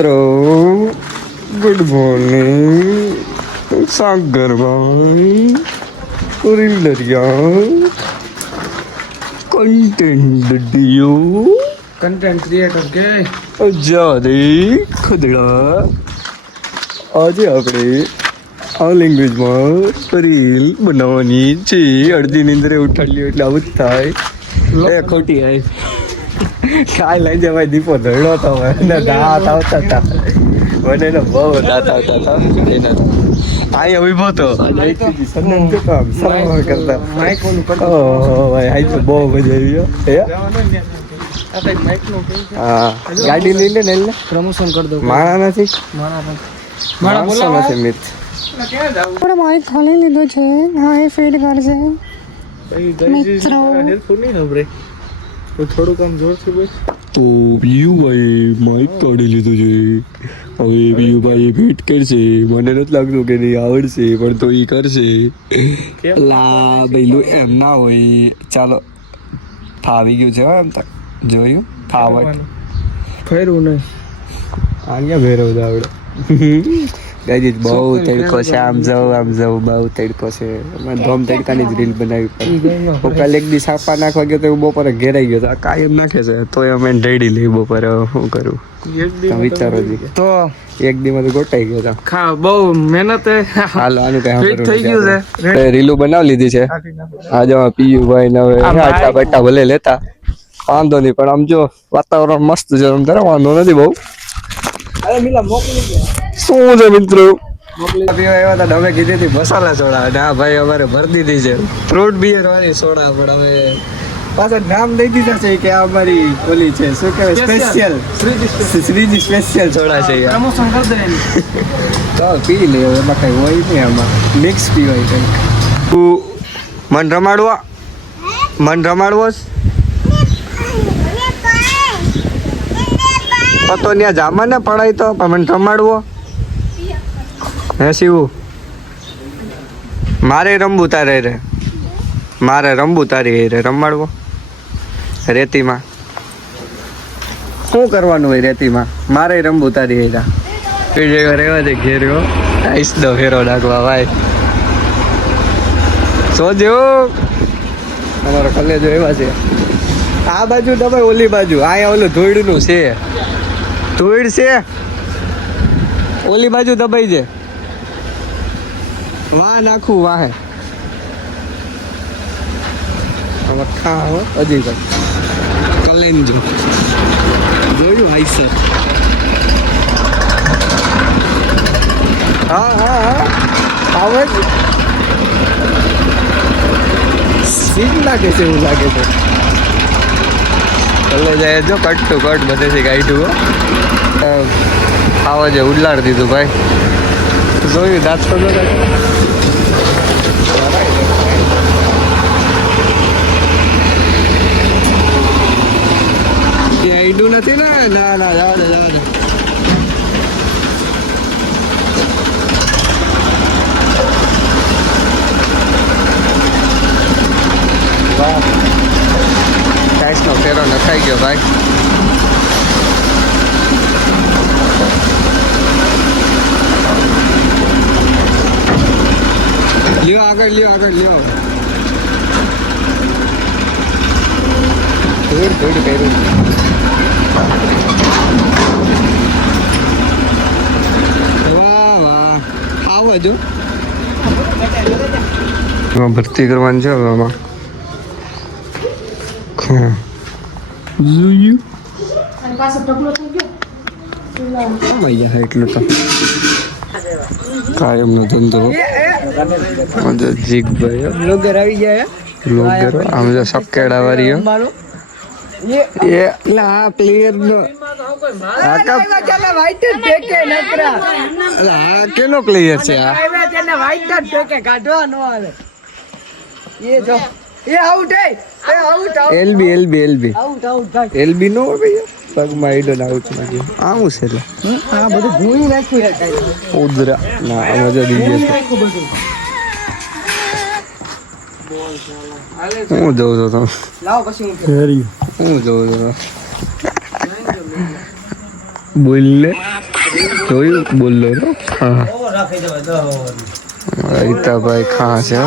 મિત્રો good morning. Sagarbhai રીલરિયા content ડીયો કન્ટેન્ટ ક્રિએટર કે જાદે ખદડા. આજે આપણે આ લેંગ્વેજમાં રીલ બનાવવાની છે. અડધી નીંદરે ઉઠાડી એટલે આવું જ થાય. એ ખોટી આવી કાંઈ લઈ જવાય. દીપો ધરડો તો મને દાંત આવતા હતા. મને એને બહુ દાંત આવતા હતા. એના અહીંયા ઉભો તો બહુ મજા આવી. હા ગાડી લઈ લે ને પ્રમોશન કરી દો. માણા નથી માણસ નથી મિત. આપણે માઇક ખોલી લીધો છે. હા એ ફીડ કરશે મિત્રો. થોડું કામ જોરથી બોલ. તો પીયુભાઈ માઇક કાઢી લીધું છે. હવે પીયુભાઈ ફિટ કરશે. મને નથી લાગતું કે નહીં આવડશે, પણ તો એ કરશે. લા ભાઈ એમ ના હોય. ચાલો ફાવી ગયું છે. એમ તક જોયું ફાવટ ફેરવું નહીં. અહીંયા ભેરવ આવડે. ગાજી બહુ તડકો છે. આમ જાઉં બહુ તડકો છે. ધોમ તડકાની જ રીલ બનાવી પડી. કાલે એક દી સાપા નાખવા ગયો તો બપોરે ઘેરાઈ ગયો તો કાયમ નાખે છે. તો અમે રેડી લઈ બપોરે શું કરું વિચારો તો એક દી માં તો ગોટાઈ ગયો હતો. ખા બહુ મહેનત હાલો આનું કઈ ફિટ થઈ ગયું છે. રીલું બનાવી લીધી છે. આજે પીયુભાઈ ને હવે આટા બટ્ટા ભલે લેતા વાંધો નહીં, પણ આમ જો વાતાવરણ મસ્ત છે. આમ તારે વાંધો નથી બહુ. શું છે મિત્રો પીવા આવ્યા હતા. અમે કીધી હતી મસાલા સોડા. ના ભાઈ અમારે ભરી દીધી છે ફ્રૂટ બિયર વાળી સોડા. પણ અમે પાછા નામ દઈ દીધા છે કે આ અમારી ઓલી છે. શું કહેવાય સ્પેશિયલ શ્રીજી સ્પેશિયલ સોડા છે. પ્રમોશન કરી દે. તો પી લે. એમાં કઈ હોય નહીં. આમાં મિક્સ પીવાય કઈ. તું મન રમાડવા તો ત્યાં જામા ને પડાય તો પણ મને રમાડવો હે શિવું. મારે રમવું તારે રે. મારે રમવું તારી રે. રમાડવો રેતીમાં શું કરવાનું હોય રેતીમાં? મારે રમવું તારી હેરા. રહેવા દે ઘેર્યો આઈસ દો ફેરો નાખવા ભાઈ. સોજો અમારો કલેજો એવા છે. આ બાજુ તમે ઓલી બાજુ. અહીંયા ઓલું ધોઈડનું છે. ધોઈડ છે ઓલી બાજુ દબાઈ છે. વાહ નાખું વાહે હજી કલેન્જો જોયું આઈસ. હા આવે જ સીટ લાગે છે. એવું લાગે છે. કલે જાય જો કટ ટુ કટ બધેથી ગાઈડું આવા જે ઉડલાડ દીધું ભાઈ. જોયું દાંત તો આઈડું નથી ને. ના જવા દે. વાહ ટાઈસનો ફેરો નખાઈ ગયો ભાઈ. લ્યો આગળ લ્યો. થોડી કર્યું. વાહ આવો જો ભરતી કરવાની છે આમાં. એટલું તો કાયમ નો ધંધો. જીગભાઈ બ્લોગર આવી ગયા. આમ જો સકેડા વાળી પ્લેયર નો કેનો પ્લેયર છે આ? એલબી નો પગમાં આઈડન આઉટ નાખ્યો. આવું છે એટલે આ બધું ભૂઈ નાખ્યું. ઉદરા ના મજા દીધી છે. હું જોઉં છું તમે હું જોઉં છું બોલ લે જોયું બોલો હા રીતાભાઈ ખાસ છે